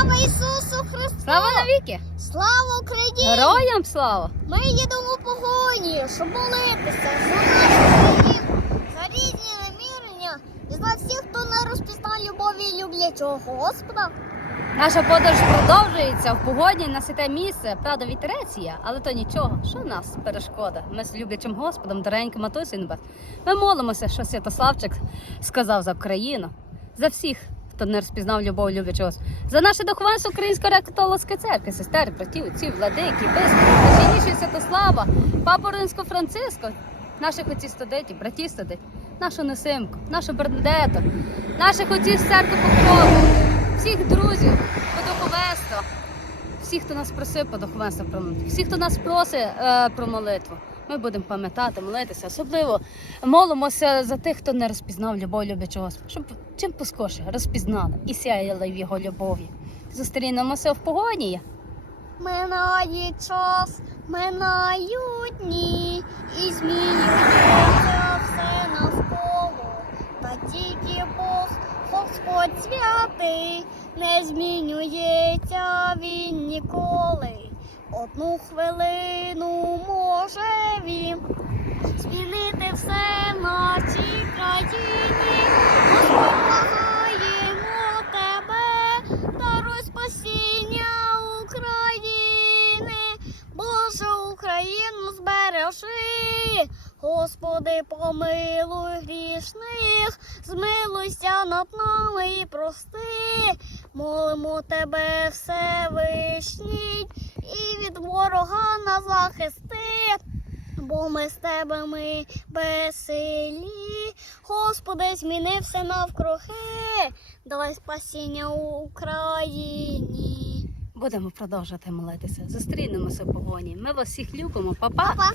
Слава Ісусу Христу! Слава навіки! Слава Україні! Героям слава! Ми їдемо по погоні, щоб молитися за нашу країну, за різні намірення і за всіх, хто не розпізнав любові і люблячого Господа. Наша подорож продовжується в погодні на святе місце. Правда, вітерець є, але то нічого. Що нас перешкода? Ми з люблячим Господом, дореньким Матусі Небес. Ми молимося, що Святославчик сказав за Україну, за всіх, хто не розпізнав любов люблячого, за наше духовенство Української католицької церкви, сестер, братів, отців, владики, бискупів, найсильніший Святослава, папу Римського Франциска, наших отців студентів, братів студентів, нашу Несимку, нашу Бернадету, наших отців з церкви Покрови, всіх друзів по духовенству, всіх, хто нас просив по духовенству про молитву, всіх, хто нас просить е, про молитву. Ми будемо пам'ятати, молитися. Особливо молимося за тих, хто не розпізнав любов люблячого Господа, щоб чим поскорше розпізнали і сяяли в його любові. Зустрінемося в погоні. Минає час, минають дні, і змінюється все навколо. Та тільки Бог, Господь святий, не змінюється він ніколи. Одну хвилину може він змінити все в нашій країні. Благаємо тебе, даруй спасіння України, Боже Україну збережи, Господи, помилуй грішних, змилуйся над нами і прости, молимо тебе Всевишній, і від ворога нас захисти. Бо ми з тебе ми веселі. Господи, зміни все навкруги, давай спасіння Україні. Будемо продовжувати молитися. Зустрінемося в погоні. Ми вас всіх любимо. Па-па!